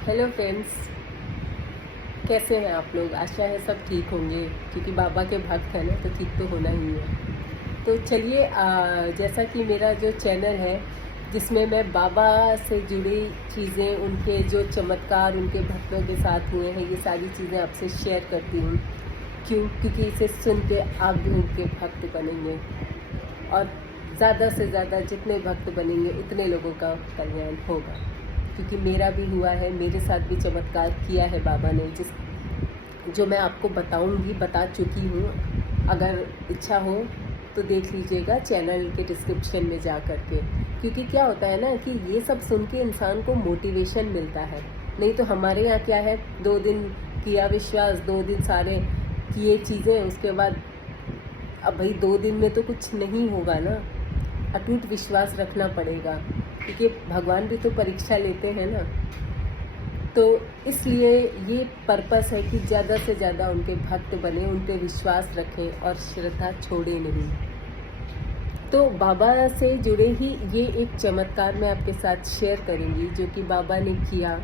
Hello friends, कैसे हैं आप लोग। आशा है सब ठीक होंगे, क्योंकि बाबा के भक्त हैं ना, तो ठीक तो होना ही है। तो चलिए, जैसा कि मेरा जो चैनल है जिसमें मैं बाबा से जुड़ी चीज़ें, उनके जो चमत्कार उनके भक्तों के साथ हुए हैं, ये सारी चीज़ें आपसे शेयर करती हूँ। क्योंकि इसे सुन के आप भी उनके भक्त बनेंगे, और ज़्यादा से ज़्यादा जितने भक्त बनेंगे उतने लोगों का कल्याण होगा। क्योंकि मेरा भी हुआ है, मेरे साथ भी चमत्कार किया है बाबा ने, जो मैं आपको बता चुकी हूँ। अगर इच्छा हो तो देख लीजिएगा चैनल के डिस्क्रिप्शन में जा कर के। क्योंकि क्या होता है ना कि ये सब सुन के इंसान को मोटिवेशन मिलता है। नहीं तो हमारे यहाँ क्या है, 2 दिन किया विश्वास, 2 दिन सारे किए चीज़ें, उसके बाद अब भाई 2 दिन में तो कुछ नहीं होगा ना। अटूट विश्वास रखना पड़ेगा, क्योंकि भगवान भी तो परीक्षा लेते हैं ना। तो इसलिए ये पर्पस है कि ज़्यादा से ज़्यादा उनके भक्त बने, उन पे विश्वास रखें और श्रद्धा छोड़े नहीं। तो बाबा से जुड़े ही ये एक चमत्कार मैं आपके साथ शेयर करूंगी, जो कि बाबा ने किया।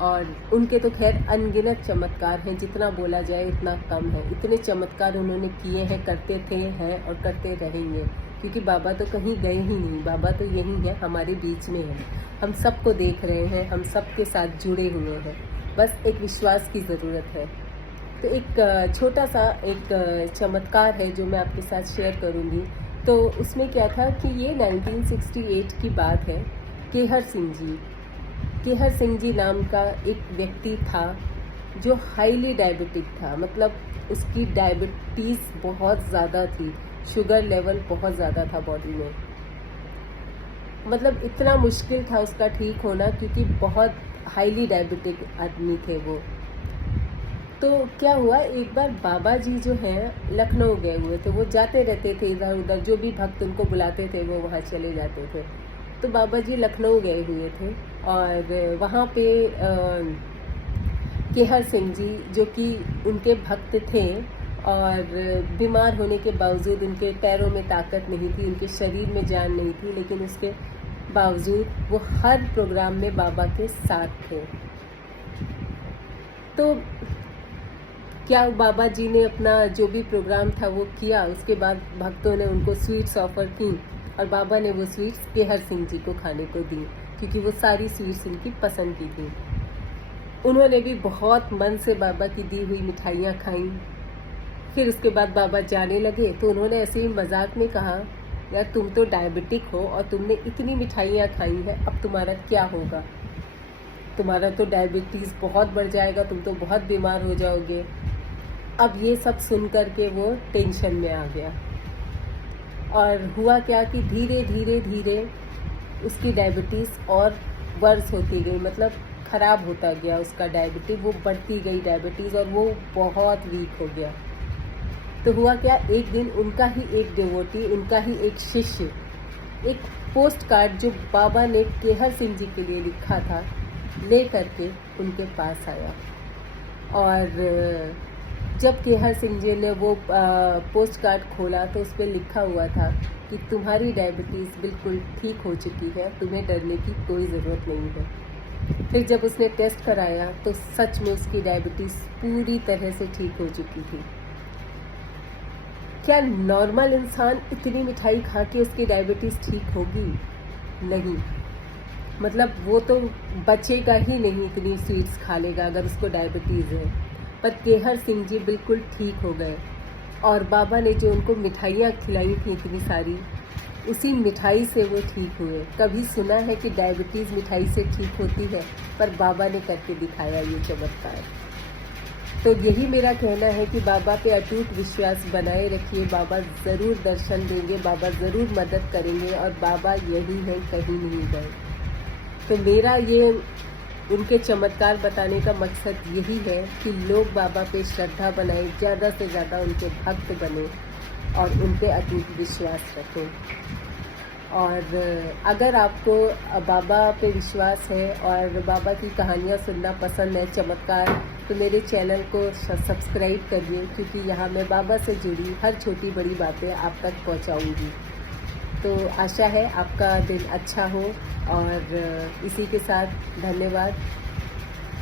और उनके तो खैर अनगिनत चमत्कार हैं, जितना बोला जाए इतना कम है। इतने चमत्कार उन्होंने किए हैं, करते थे, हैं और करते रहेंगे। क्योंकि बाबा तो कहीं गए ही नहीं, बाबा तो यहीं है, हमारे बीच में है। हम सबको देख रहे हैं, हम सबके साथ जुड़े हुए हैं, बस एक विश्वास की ज़रूरत है। तो एक छोटा सा एक चमत्कार है जो मैं आपके साथ शेयर करूंगी। तो उसमें क्या था कि ये 1968 की बात है। केहर सिंह जी नाम का एक व्यक्ति था जो हाईली डायबिटिक था। मतलब उसकी डायबिटीज़ बहुत ज़्यादा थी, शुगर लेवल बहुत ज़्यादा था बॉडी में। मतलब इतना मुश्किल था उसका ठीक होना, क्योंकि बहुत हाईली डायबिटिक आदमी थे वो। तो क्या हुआ, एक बार बाबा जी जो हैं लखनऊ गए हुए थे। वो जाते रहते थे इधर उधर, जो भी भक्त उनको बुलाते थे वो वहाँ चले जाते थे। तो बाबा जी लखनऊ गए हुए थे, और वहाँ पे केहर सिंह जी, जो कि उनके भक्त थे, और बीमार होने के बावजूद, उनके पैरों में ताकत नहीं थी, उनके शरीर में जान नहीं थी, लेकिन उसके बावजूद वो हर प्रोग्राम में बाबा के साथ थे। तो क्या बाबा जी ने अपना जो भी प्रोग्राम था वो किया। उसके बाद भक्तों ने उनको स्वीट्स ऑफर की, और बाबा ने वो स्वीट्स केहर सिंह जी को खाने को दी, क्योंकि वो सारी स्वीट्स उनकी पसंद की थी। उन्होंने भी बहुत मन से बाबा की दी हुई मिठाइयाँ खाईं। फिर उसके बाद बाबा जाने लगे, तो उन्होंने ऐसे ही मजाक में कहा, यार तुम तो डायबिटिक हो और तुमने इतनी मिठाइयाँ खाई हैं, अब तुम्हारा क्या होगा। तुम्हारा तो डायबिटीज़ बहुत बढ़ जाएगा, तुम तो बहुत बीमार हो जाओगे। अब ये सब सुन कर के वो टेंशन में आ गया। और हुआ क्या कि धीरे धीरे धीरे उसकी डायबिटीज़ और वर्स होती गई। मतलब ख़राब होता गया उसका डायबिटीज़, वो बढ़ती गई डायबिटीज़, और वो बहुत वीक हो गया। तो हुआ क्या, एक दिन उनका ही एक डिवोटी, उनका ही एक शिष्य, एक पोस्ट कार्ड जो बाबा ने केहर सिंह जी के लिए लिखा था, ले करके उनके पास आया। और जब केहर सिंह जी ने वो पोस्ट कार्ड खोला, तो उस पर लिखा हुआ था कि तुम्हारी डायबिटीज़ बिल्कुल ठीक हो चुकी है, तुम्हें डरने की कोई ज़रूरत नहीं है। फिर जब उसने टेस्ट कराया, तो सच में उसकी डायबिटीज़ पूरी तरह से ठीक हो चुकी थी। क्या नॉर्मल इंसान इतनी मिठाई खा के उसकी डायबिटीज़ ठीक होगी? नहीं। मतलब वो तो बचेगा ही नहीं, इतनी स्वीट्स खा लेगा अगर उसको डायबिटीज़ है। पर केहर सिंह जी बिल्कुल ठीक हो गए, और बाबा ने जो उनको मिठाइयाँ खिलाई थी इतनी सारी, उसी मिठाई से वो ठीक हुए। कभी सुना है कि डायबिटीज़ मिठाई से ठीक होती है, पर बाबा ने करके दिखाया ये चमत्कार। तो यही मेरा कहना है कि बाबा पे अटूट विश्वास बनाए रखिए। बाबा ज़रूर दर्शन देंगे, बाबा ज़रूर मदद करेंगे, और बाबा यही है, कहीं नहीं गए। तो मेरा ये उनके चमत्कार बताने का मकसद यही है कि लोग बाबा पे श्रद्धा बनाएं, ज़्यादा से ज़्यादा उनके भक्त बने, और उन पे अटूट विश्वास रखें। और अगर आपको बाबा पे विश्वास है और बाबा की कहानियाँ सुनना पसंद है, चमत्कार, तो मेरे चैनल को सब्सक्राइब करिए, क्योंकि यहाँ मैं बाबा से जुड़ी हर छोटी बड़ी बातें आप तक पहुँचाऊँगी। तो आशा है आपका दिन अच्छा हो, और इसी के साथ धन्यवाद।